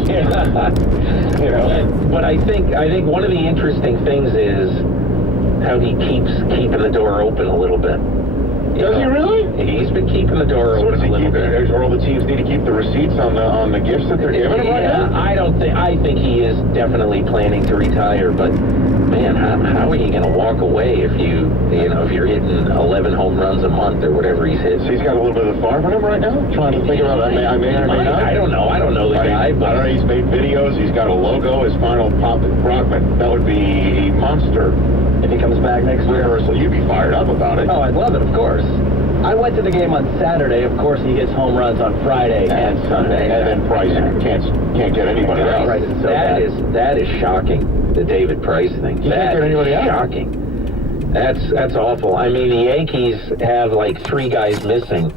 You know. But I think one of the interesting things is how he keeps keeping the door open a little bit. Does he really? He's been keeping the door open a little bit. Or all the teams need to keep the receipts on the gifts that they're giving him right now? I think he is definitely planning to retire, but man, how are you going to walk away if if you're hitting 11 home runs a month or whatever he's hitting? So he's got a little bit of the farm in him right now? Trying to think about I may or may not? I don't know the guy, but... I don't know, he's made videos, he's got a logo, his final pop and Brockman. That would be a monster. If he comes back next year. Rehearsal, you'd be fired up about it. Oh, I'd love it, of course. I went to the game on Saturday. Of course, he hits home runs on Friday and Sunday. And then Price can't get anybody else. That is shocking, the David Price thing. That is shocking. That's awful. I mean, the Yankees have like 3 guys missing,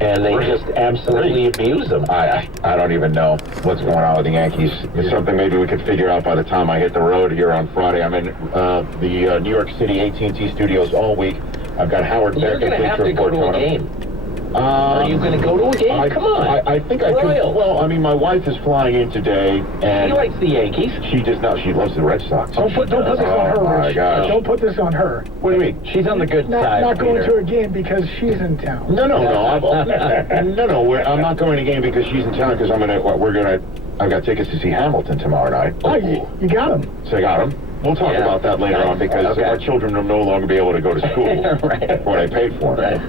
and they just absolutely abuse them. I don't even know what's going on with the Yankees. It's something maybe we could figure out by the time I hit the road here on Friday. I'm in the New York City AT&T studios all week. I've got Howard Beck. You're going to have to go to a game. Are you going to go to a game? Come on. I think I could. Well, I mean, my wife is flying in today, and she likes the Yankees. She does not. She loves the Red Sox. Don't put this on her, my Rich. gosh. Don't put this on her. What do you mean? She's on the good side. Not going to a game because she's in town. No. I'm not going to a game because she's in town because I've got tickets to see Hamilton tomorrow night. Oh, you got them. So I got them. We'll talk about that later on because our children will no longer be able to go to school for what I paid for. Right.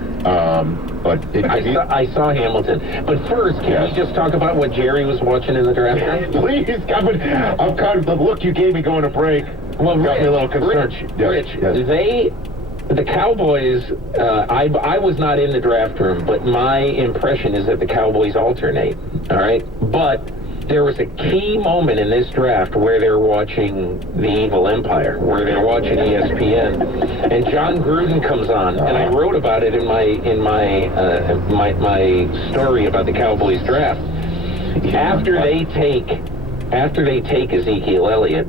I saw Hamilton. But first, can we just talk about what Jerry was watching in the draft room? Please, I'm kind of the look you gave me going to break. Well, got me a little concerned. Rich, the Cowboys, I was not in the draft room, but my impression is that the Cowboys alternate, all right? But there was a key moment in this draft where they're watching The Evil Empire, where they're watching ESPN, and John Gruden comes on, and I wrote about it in my story about the Cowboys draft. After they take Ezekiel Elliott,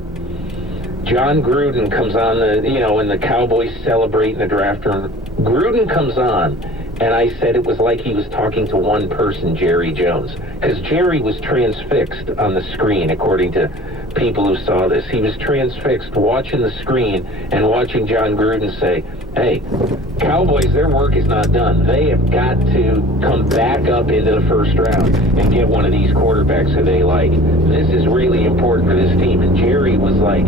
John Gruden comes on and the Cowboys celebrate in the draft room. Gruden comes on, and I said it was like he was talking to one person, Jerry Jones, because Jerry was transfixed on the screen, according to people who saw this. He was transfixed watching the screen and watching John Gruden say, hey, Cowboys, their work is not done. They have got to come back up into the first round and get one of these quarterbacks who they like. This is really important for this team. And Jerry was like,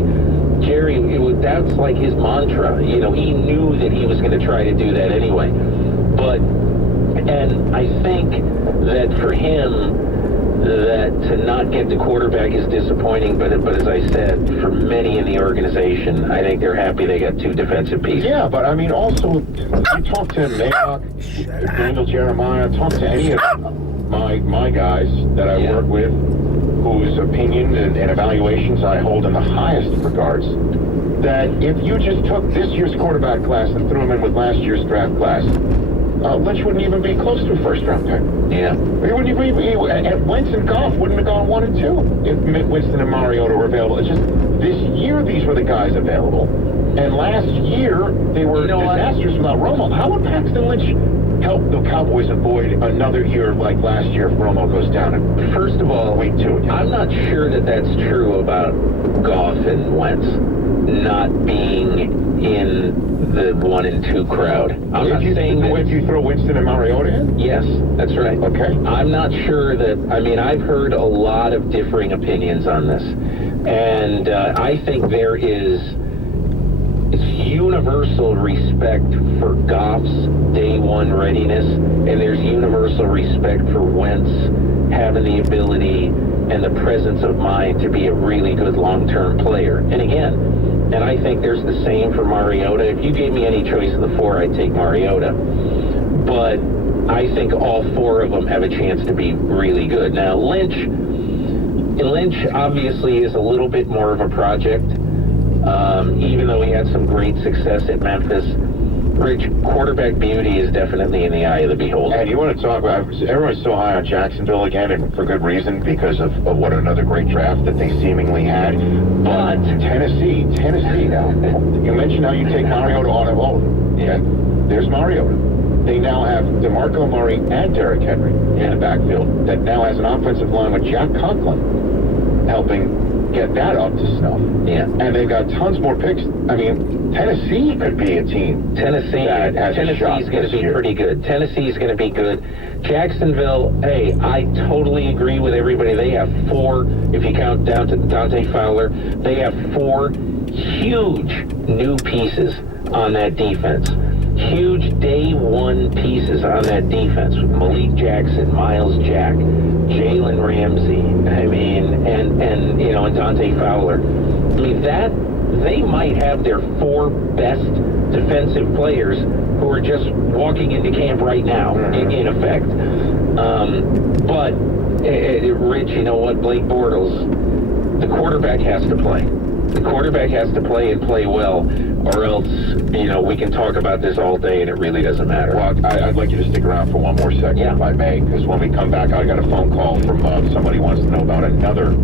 that's like his mantra. He knew that he was going to try to do that anyway. And I think that for him, that to not get the quarterback is disappointing, but as I said, for many in the organization, I think they're happy they got 2 defensive pieces. Yeah, but I mean, also, you talk to Mayock, Daniel Jeremiah, talk to any of my guys that I work with, whose opinion and evaluations I hold in the highest regards, that if you just took this year's quarterback class and threw him in with last year's draft class, Lynch wouldn't even be close to a first-round pick. Yeah. And Wentz and Goff wouldn't have gone 1 and 2 if Winston and Mariota were available. It's just this year these were the guys available, and last year they were disasters without Romo. How would Paxton Lynch help the Cowboys avoid another year like last year if Romo goes down? First of all, week 2 again. I'm not sure that that's true about Goff and Wentz not being in the 1 and 2 crowd. I'm not saying that if you throw Winston and Mariota in? Yes, that's right. Okay. I'm not sure that, I've heard a lot of differing opinions on this. And I think there is universal respect for Goff's day 1 readiness, and there's universal respect for Wentz having the ability and the presence of mind to be a really good long-term player. And again, and I think there's the same for Mariota. If you gave me any choice of the 4, I'd take Mariota. But I think all 4 of them have a chance to be really good. Now, Lynch obviously is a little bit more of a project, even though he had some great success at Memphis. Rich, quarterback beauty is definitely in the eye of the beholder. And you want to talk about, everyone's so high on Jacksonville again, and for good reason, because of what another great draft that they seemingly had. But Tennessee now, you mentioned how you take Mariota out of all of them. Yeah. There's Mariota. They now have DeMarco Murray and Derrick Henry in the backfield that now has an offensive line with Jack Conklin, helping get that up to snuff. Yeah. And they've got tons more picks. I mean, Tennessee could be a team. Tennessee, that has a shot Tennessee's going to this be year. pretty good. Tennessee's going to be good. Jacksonville, hey, I totally agree with everybody. They have 4, if you count down to Dante Fowler, they have 4 huge new pieces on that defense. Huge day one pieces on that defense with Malik Jackson, Miles Jack, Jalen Ramsey, I mean, and you know, and Dante Fowler. I mean, that they might have their 4 best defensive players who are just walking into camp right now, in effect. But Rich, you know what, Blake Bortles, the quarterback has to play. The quarterback has to play and play well, or else, you know, we can talk about this all day and it really doesn't matter. Well, I'd like you to stick around for one more second, if I may, because when we come back, I got a phone call from somebody who wants to know about another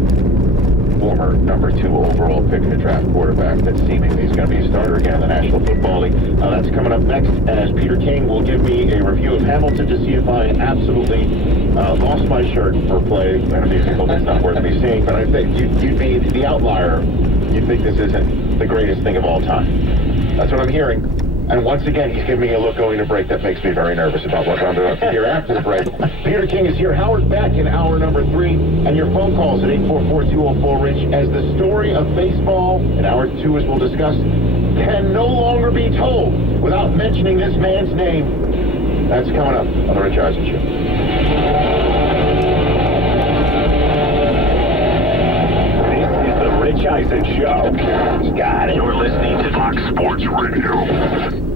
former number 2 overall pick in the draft quarterback that seemingly is going to be a starter again in the National Football League. That's coming up next, as Peter King will give me a review of Hamilton to see if I absolutely lost my shirt for play in a musical that's not worth me seeing. But I think you'd be the outlier. You think this isn't the greatest thing of all time. That's what I'm hearing. And once again, he's giving me a look going to break that makes me very nervous about what I'm about to hear after the break. Peter King is here. Howard back in hour number 3. And your phone calls at 844-204-RICH as the story of baseball in hour 2, as we'll discuss, can no longer be told without mentioning this man's name. That's coming up on the Rich Eisen Show. Rich Eisen Show. You got it. You're listening to Fox Sports Radio.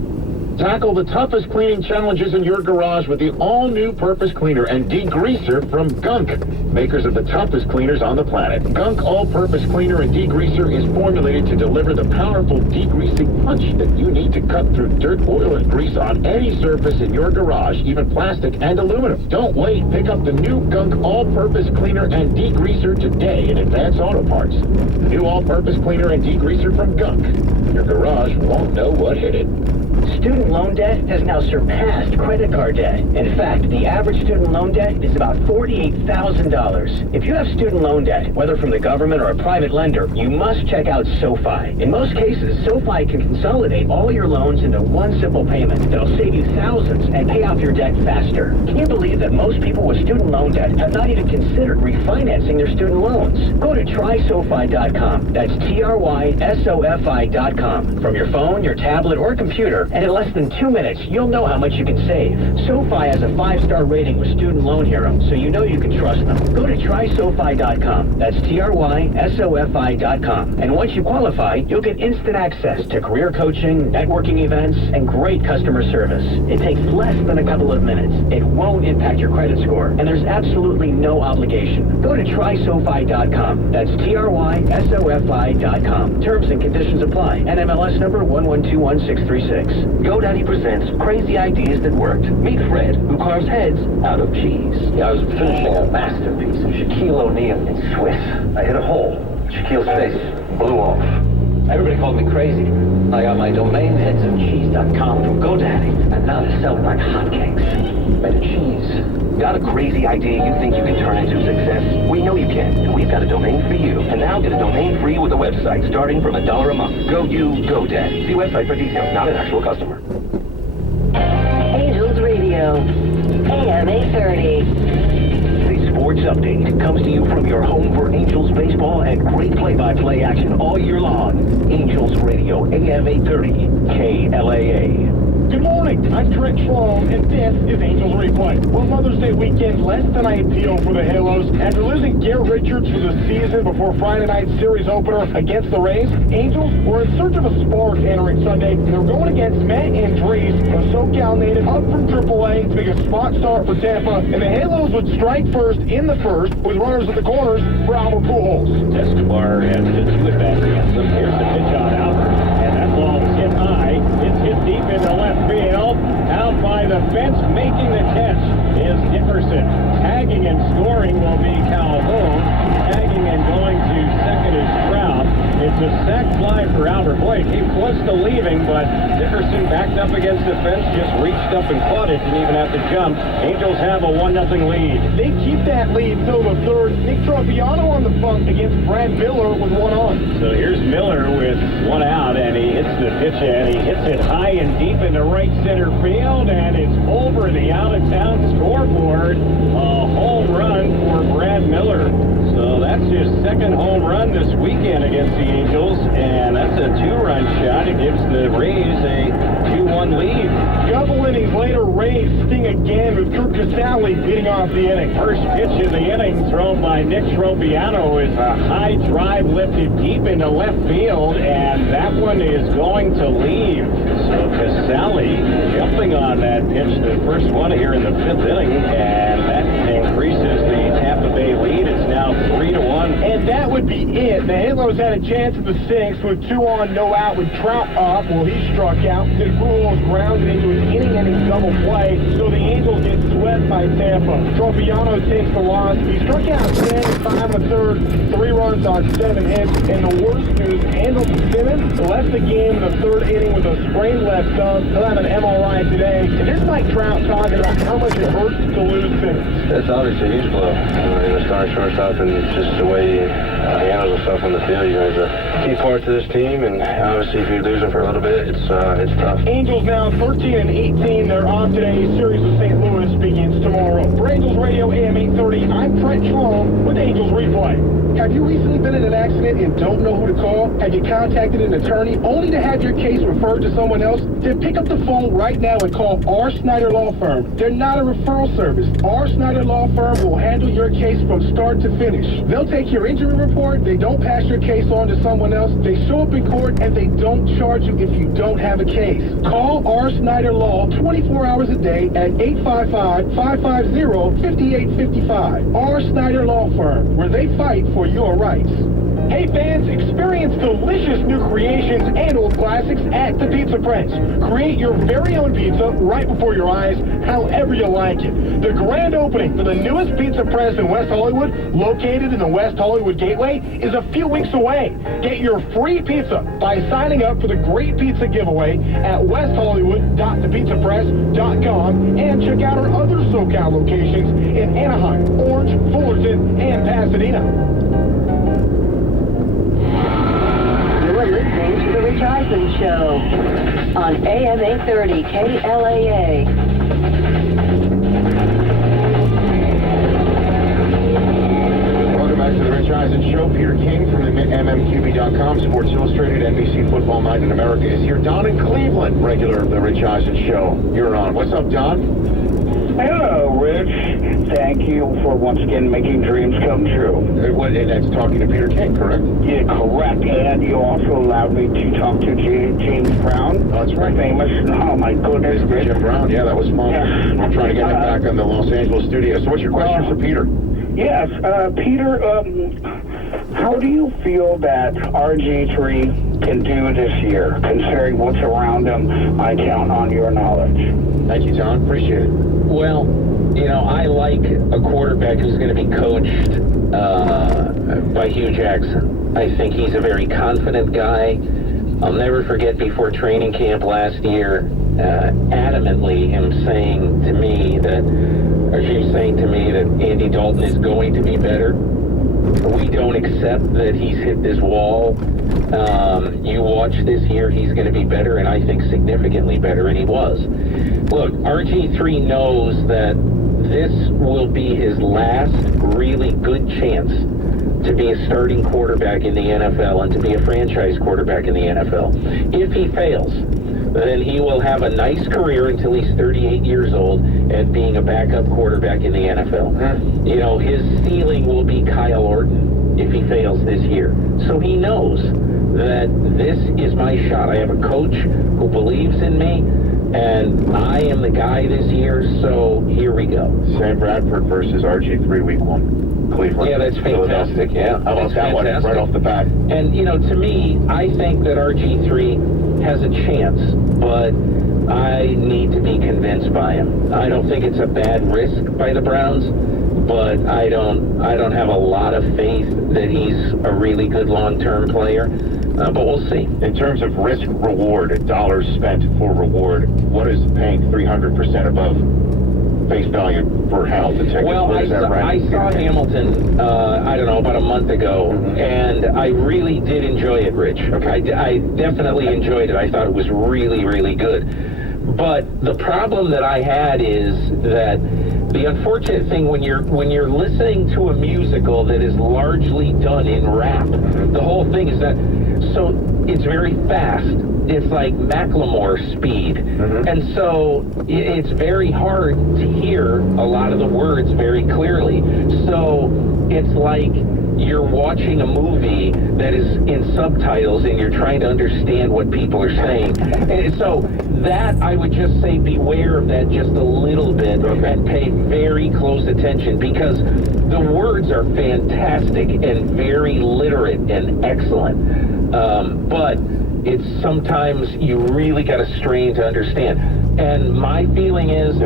Tackle the toughest cleaning challenges in your garage with the all-new Purpose Cleaner and Degreaser from Gunk, makers of the toughest cleaners on the planet. Gunk All-Purpose Cleaner and Degreaser is formulated to deliver the powerful degreasing punch that you need to cut through dirt, oil, and grease on any surface in your garage, even plastic and aluminum. Don't wait. Pick up the new Gunk All-Purpose Cleaner and Degreaser today in Advance Auto Parts. The new All-Purpose Cleaner and Degreaser from Gunk. Your garage won't know what hit it. Student loan debt has now surpassed credit card debt. In fact, the average student loan debt is about $48,000. If you have student loan debt, whether from the government or a private lender, you must check out SoFi. In most cases, SoFi can consolidate all your loans into one simple payment that'll save you thousands and pay off your debt faster. Can you believe that most people with student loan debt have not even considered refinancing their student loans? Go to trysofi.com. That's TRYSOFI.com. From your phone, your tablet, or computer, and in less than 2 minutes, you'll know how much you can save. SoFi has a 5-star rating with Student Loan Hero, so you know you can trust them. Go to trysofi.com. That's TRYSOFI.com. And once you qualify, you'll get instant access to career coaching, networking events, and great customer service. It takes less than a couple of minutes. It won't impact your credit score, and there's absolutely no obligation. Go to trysofi.com. That's TRYSOFI.com. Terms and conditions apply. NMLS number 1121636. GoDaddy presents crazy ideas that worked. Meet Fred, who carves heads out of cheese. Yeah, I was finishing a masterpiece of Shaquille O'Neal in Swiss. I hit a hole. Shaquille's face blew off. Everybody called me crazy. I got my domain headsofcheese.com from GoDaddy, and now they're selling like hotcakes. Made of cheese. Got a crazy idea you think you can turn into success? We know you can, and we've got a domain for you. And now get a domain free with a website starting from $1 a month. Go you, GoDaddy. See website for details, not an actual customer. Angels Radio, AM 830. The Sports Update comes to you from your home for Angels baseball and great play-by-play action all year long. Angels Radio, AM 830, KLAA. Good morning, I'm Trent Schwalm, and this is Angels Replay. Well, Mother's Day weekend less than ideal for the Halos. After losing Garrett Richards for the season before Friday night's series opener against the Rays, Angels were in search of a spark entering Sunday. They were going against Matt Andrees, a SoCal native up from AAA to make a spot start for Tampa, and the Halos would strike first in the first with runners at the corners for Albert Pujols. Escobar has hit two at bats against them. Here's the pitch on Albert, and that ball is hit high. It's hit deep into left field. Out by the fence, making the catch is Dickerson. Tagging and scoring will be Calhoun. Tagging and going to second is Trout. It's a sac fly for Albert. Boy, it came close to leaving, but Dickerson backed up against the fence, just reached up and caught it, didn't even have to jump. Angels have a 1-0 lead. They keep that lead till the third. Nick Tropiano on the bump against Brad Miller with one on. So here's Miller with one out, and he hits the pitch, and he hits it high and deep into right center field, and it's over the out-of-town scoreboard. A home run for Brad Miller. So that's his second home run this weekend against the Angels, and that's a 2-run shot. It gives the Rays a 2-1 lead. Couple innings later, Rays sting again with Kirk Casale leading off the inning. First pitch of the inning thrown by Nick Tropiano is a high drive lifted deep into left field, and that one is going to leave. So Casale jumping on that pitch, the first one here in the 5th inning, and that increases the Tampa Bay lead. It's now 3-1. And that would be it. The Halos had a chance at the 6th with 2 on, no out with Trout up. Well, he struck out. Then Rules grounded into an inning-ending double play, so the Angels get swept by Tampa. Tropiano takes the loss. He struck out 10, 5 1/3, 3 runs on 7 hits. And the worst news, Andrelton Simmons left the game in the 3rd inning with a sprained left thumb. He'll have an MRI today. And here's Mike Trout talking about how much it hurts to lose Simmons. It's obviously a huge blow. The starting shortstop and just the way he handles himself on the field. You know, he's a key part to this team, and obviously if you lose him for a little bit, it's tough. Angels now 13-18. They're off today. Series with St. Louis begins tomorrow. For Angels Radio AM 830, I'm Trent Schwalm with Angels Replay. Have you recently been in an accident and don't know who to call? Have you contacted an attorney only to have your case referred to someone else? Then pick up the phone right now and call R. Snyder Law Firm. They're not a referral service. R. Snyder Law Firm will handle your case from start to finish. They'll take your injury report. They don't pass your case on to someone else. They show up in court and they don't charge you if you don't have a case. Call R. Snyder Law 24 hours a day at 855-550-5855. R. Snyder Law Firm, where they fight for your rights. Hey fans, experience delicious new creations and old classics at the Pizza Prince. Create your very own pizza right before your eyes, however you like it. The grand opening for the newest Pizza Press in West Hollywood, located in the West Hollywood Gateway, is a few weeks away. Get your free pizza by signing up for the Great Pizza Giveaway at westhollywood.thepizzapress.com and check out our other SoCal locations in Anaheim, Orange, Fullerton, and Pasadena. You're listening to The Rich Eisen Show on AM 830 KLAA. Welcome back to the Rich Eisen Show. Peter King from the MMQB.com, Sports Illustrated, NBC Football Night in America is here. Don in Cleveland, regular of the Rich Eisen Show. You're on. What's up, Don? Hello, Rich. Thank you for once again making dreams come true. And that's talking to Peter King, correct? Yeah, correct. And you also allowed me to talk to James Brown. Oh, that's right. Famous. Oh, my goodness, Rich. Jim Brown, yeah, that was fun. Yeah. I'm trying to get him back in the Los Angeles studio. So what's your question for Peter? Yes, Peter, how do you feel that RG3 can do this year, considering what's around him? I count on your knowledge. Thank you, Don. Appreciate it. Well, you know, I like a quarterback who's going to be coached by Hugh Jackson. I think he's a very confident guy. I'll never forget before training camp last year, adamantly him saying to me that Andy Dalton is going to be better. We don't accept that he's hit this wall. You watch this year, he's going to be better, and I think significantly better, and he was. Look, RG3 knows that this will be his last really good chance to be a starting quarterback in the NFL and to be a franchise quarterback in the NFL. If he fails, then he will have a nice career until he's 38 years old at being a backup quarterback in the NFL. You know, his ceiling will be Kyle Orton if he fails this year. So he knows that this is my shot. I have a coach who believes in me, and I am the guy this year, so here we go. Sam Bradford versus RG3 week 1. Cleveland. Yeah, that's fantastic. Yeah, how about that one right off the bat? And, you know, to me, I think that RG3 has a chance, but I need to be convinced by him. I don't think it's a bad risk by the Browns, but I don't have a lot of faith that he's a really good long-term player. But we'll see. In terms of risk reward, dollars spent for reward, what is paying 300% above face value for Hamilton tickets? Well, I saw Hamilton, I don't know, about a month ago, and I really did enjoy it, Rich. Okay. I definitely enjoyed it. I thought it was really, really good. But the problem that I had is that the unfortunate thing when you're listening to a musical that is largely done in rap, the whole thing is that, so it's very fast. It's like Macklemore speed. And so it's very hard to hear a lot of the words very clearly. So it's like you're watching a movie that is in subtitles and you're trying to understand what people are saying. And so that, I would just say, beware of that just a little bit and pay very close attention, because the words are fantastic and very literate and excellent. But it's sometimes you really got to strain to understand. And my feeling is,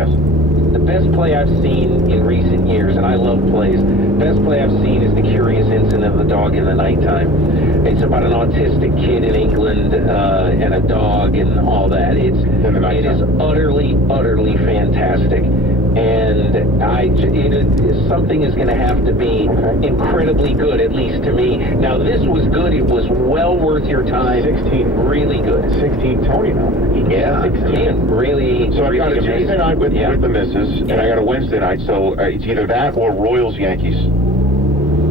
the best play I've seen in recent years, and I love plays, best play I've seen is The Curious Incident of the Dog in the Nighttime. It's about an autistic kid in England and a dog and all that. It is utterly, utterly fantastic. And something is going to have to be incredibly good, at least to me. Now, this was good. It was well worth your time. 16. Really good. 16 Tony nominations. Yeah. 16. Really. So I've got a really Tuesday night with the missus, and I got a Wednesday night. So it's either that or Royals Yankees.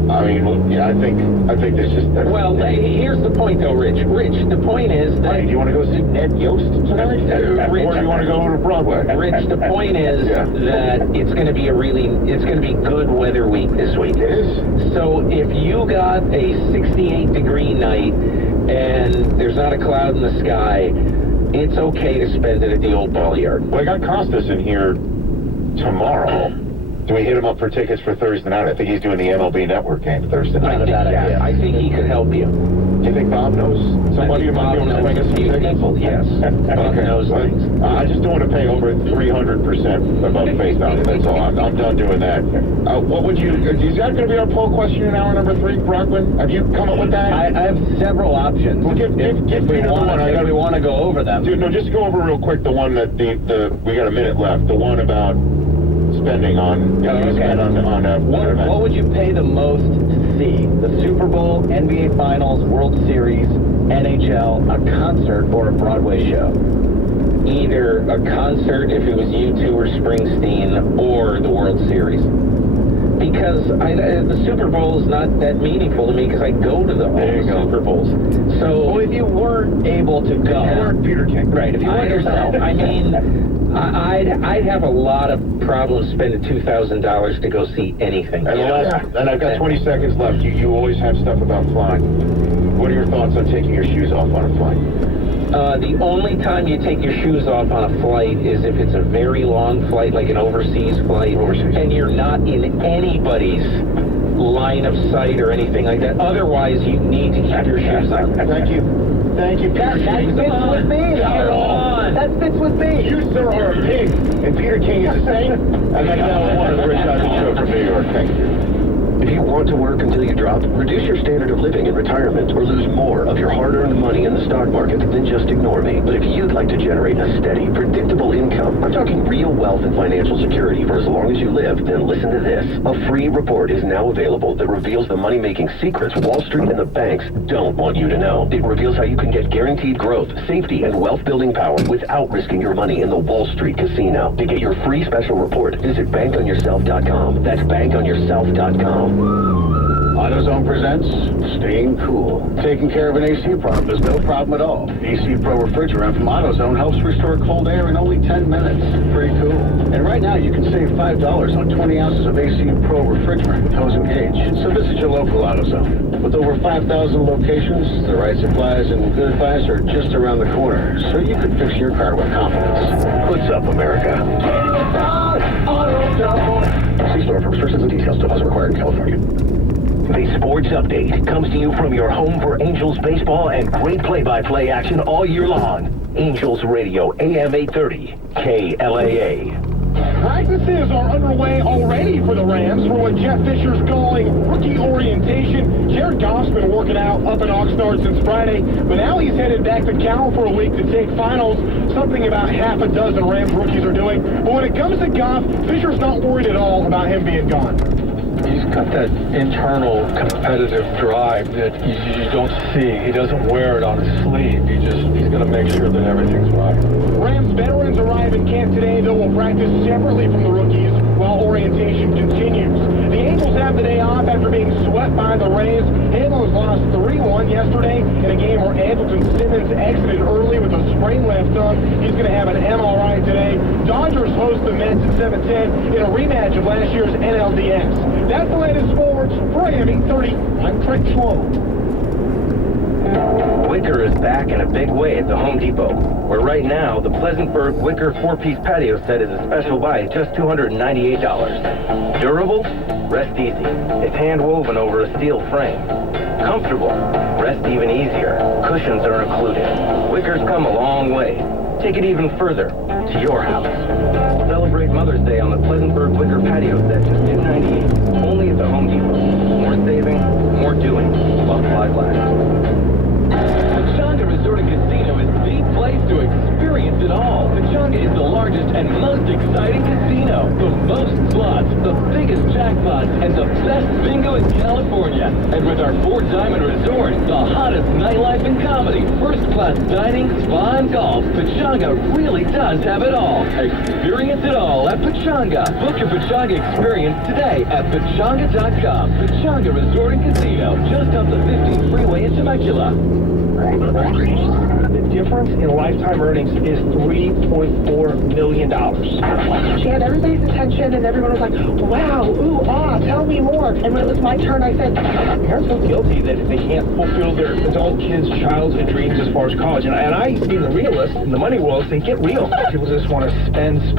I mean, yeah, I think this is. Well, here's the point, though, Rich. Rich, the point is that. Hey, do you want to go see Ned Yost tonight? Rich, or do you want to go to Broadway? Rich, the point is that it's going to be good weather week this week. It is. So if you got a 68-degree night and there's not a cloud in the sky, it's okay to spend it at the old ball yard. Well, I got Costas in here tomorrow. Do we hit him up for tickets for Thursday night? I think he's doing the MLB Network game Thursday night. I think he could help you. Do you think Bob knows somebody who might be able to swing us some tickets? People, yes. Bob knows things. I just don't want to pay over 300% above face value. That's all. I'm done doing that. What would you? Is that going to be our poll question in hour number 3, Brocklin? Have you come up with that? I have several options. Well, give me the one. If we want to go over them. Dude, no, just go over real quick the one that we got a minute left. The one about spending on. What would you pay the most to see? The Super Bowl, NBA Finals, World Series, NHL, a concert, or a Broadway show? Either a concert, if it was U2 or Springsteen, or the World Series. Because the Super Bowl is not that meaningful to me, because I go to all the Super Bowls. So, well, if you weren't able to go, you weren't Peter King, right? If you weren't yourself, I mean, I'd have a lot of problems spending $2,000 to go see anything. And I've got 20 seconds left. You always have stuff about flying. What are your thoughts on taking your shoes off on a flight? The only time you take your shoes off on a flight is if it's a very long flight, like an overseas flight, and you're not in anybody's line of sight or anything like that. Otherwise, you need to keep your shoes on. Thank you. Thank you, Peter King. That fits with me. That fits with me. You, sir, are a pig, and Peter King is the same. And that's now one of the Rich Eisen Show from New York. Thank you. If you want to work until you drop, reduce your standard of living in retirement, or lose more of your hard-earned money in the stock market, then just ignore me. But if you'd like to generate a steady, predictable income, I'm talking real wealth and financial security for as long as you live, then listen to this. A free report is now available that reveals the money-making secrets Wall Street and the banks don't want you to know. It reveals how you can get guaranteed growth, safety, and wealth-building power without risking your money in the Wall Street casino. To get your free special report, visit bankonyourself.com. That's bankonyourself.com. AutoZone presents Staying Cool. Taking care of an AC problem is no problem at all. AC Pro Refrigerant from AutoZone helps restore cold air in only 10 minutes. Pretty cool. And right now you can save $5 on 20 ounces of AC Pro Refrigerant with hose and gauge. So visit your local AutoZone. With over 5,000 locations, the right supplies and good advice are just around the corner, so you can fix your car with confidence. What's up, America? See store for restrictions and details. Deposit required in California. The Sports Update comes to you from your home for Angels baseball and great play-by-play action all year long. Angels Radio, AM 830, KLAA. Practices are underway already for the Rams for what Jeff Fisher's calling rookie orientation. Jared Goff's been working out up in Oxnard since Friday, but now he's headed back to Cal for a week to take finals, something about half a dozen Rams rookies are doing. But when it comes to Goff, Fisher's not worried at all about him being gone. He's got that internal competitive drive that you just don't see. He doesn't wear it on his sleeve. He's going to make sure that everything's right. Rams veterans arrive in camp today, though will practice separately from the rookies while orientation continues. The Angels have the day off after being swept by the Rays. Halos lost 3-1 yesterday in a game where Andrelton Simmons exited early with a sprained left thumb. He's going to have an MRI today. Dodgers host the Mets at 7:10 in a rematch of last year's NLDS. That's the latest sports. For AM 830, I'm Trent Schlow. Wicker is back in a big way at the Home Depot, where right now the Pleasantburg Wicker 4-piece patio set is a special buy at just $298. Durable? Rest easy. It's hand-woven over a steel frame. Comfortable? Rest even easier. Cushions are included. Wicker's come a long way. Take it even further, to your house. Celebrate Mother's Day on the Pleasantburg Wicker patio set just $298. Only at the Home Depot. More saving, more doing, while supplies last. Pechanga Resort and Casino is the place to experience it all. Pechanga is the largest and most exciting casino. The most slots, the biggest jackpots, and the best bingo in California. And with our 4-diamond resort, the hottest nightlife and comedy, first-class dining, spa, and golf, Pechanga really does have it all. Experience it all at Pechanga. Book your Pechanga experience today at Pechanga.com. Pechanga Resort and Casino, just off the 15 freeway in Temecula. The difference in lifetime earnings is $3.4 million. She had everybody's attention, and everyone was like, wow, ooh, ah, tell me more. And when it was my turn, I said, Parents feel guilty that they can't fulfill their adult kids' childhood dreams as far as college. And I, being the realist in the money world, say, get real. People just want to spend so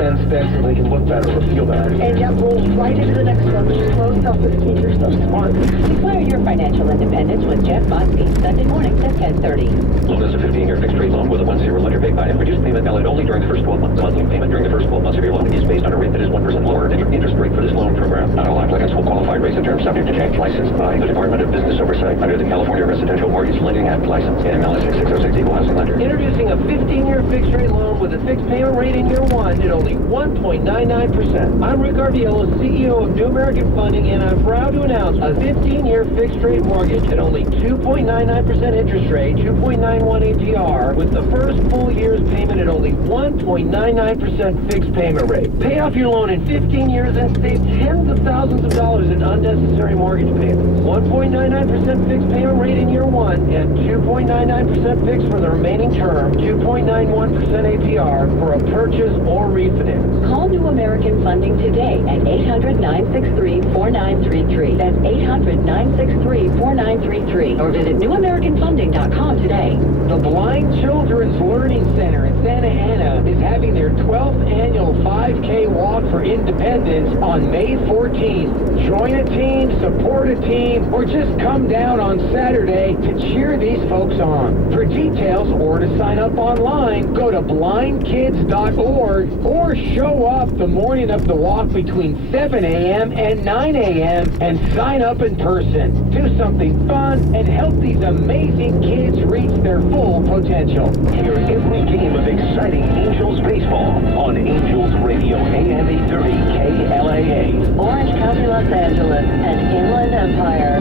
they can look better or feel better. and yet rolls right into the next one, which is low self-esteem. You're so smart. Declare your financial independence with Jeff Mosby, Sunday mornings at 10:30. Loan is a 15-year fixed-rate loan with a 1-0 lender paid by and reduced payment valid only during the first 12 months. Monthly payment during the first 12 months of your loan is based on a rate that is 1% lower than your interest rate for this loan program. Not all applicants will qualify. Rates and terms subject to change. Licensed by the Department of Business Oversight under the California Residential Mortgage Lending Act. License NMLS 6606 Equal Housing Lender. Introducing a 15-year fixed-rate loan with a fixed payment rate in year one at only 1.99%. I'm Rick Arviello, CEO of New American Funding, and I'm proud to announce a 15-year fixed-rate mortgage at only 2.99% interest rate, 2.91 APR, with the first full year's payment at only 1.99% fixed payment rate. Pay off your loan in 15 years and save tens of thousands of dollars in unnecessary mortgage payments. 1.99% fixed payment rate in year one and 2.99% fixed for the remaining term, 2.91% APR for a purchase or refinance. Call New American Funding today at 800-963-4933. That's 800-963-4933. Or visit newamericanfunding.com today. The Blind Children's Learning Center in Santa Ana is having their 12th annual 5K Walk for Independence on May 14th. Join a team, support a team, or just come down on Saturday to cheer these folks on. For details or to sign up online, go to blindkids.org or show up the morning of the walk between 7 a.m. and 9 a.m. and sign up in person. Do something fun and help these amazing kids reach their full potential. Hear every game of exciting Angels baseball on Angels Radio AM 830 KLAA. Orange County, Los Angeles, and Inland Empire.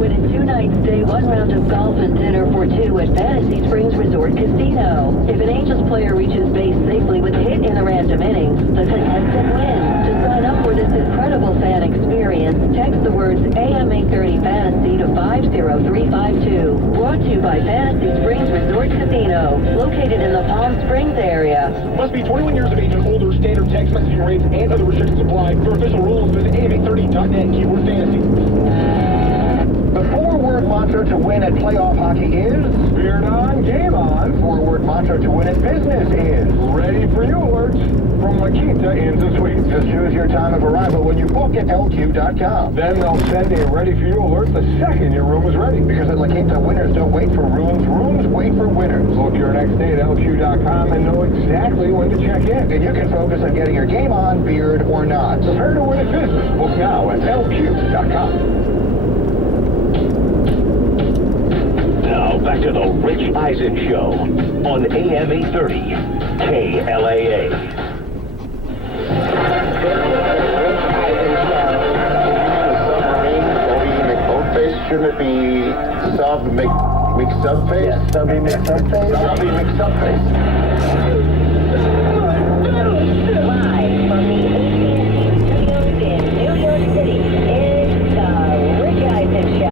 Win a 2-night stay, 1 round of golf and dinner for 2 at Fantasy Springs Resort Casino. If an Angels player reaches base safely with a hit in the random innings, the contestant wins. To sign up for this incredible fan experience, text the words AM830 Fantasy to 50352. Brought to you by Fantasy Springs Resort Casino, located in the Palm Springs area. Must be 21 years of age and older. Standard text messaging rates and other restrictions apply. For official rules, visit AM830.net, keyword fantasy. The four-word mantra to win at playoff hockey is Spirit on, game on. Four-word mantra to win at business is Ready for you alerts. from La Quinta Inns and Suites. Just choose your time of arrival when you book at LQ.com. Then they'll send a ready-for-you alert the second your room is ready. Because at La Quinta, winners don't wait for rooms. Rooms wait for winners. Book your next day at LQ.com and know exactly when to check in. And you can focus on getting your game on, beard or not. Prepare to win at business. Book now at LQ.com. Now, back to the Rich Eisen Show on AM 830 KLAA. Shouldn't it be sub McSubface? Yeah, subby McSubface. Subby McSubface.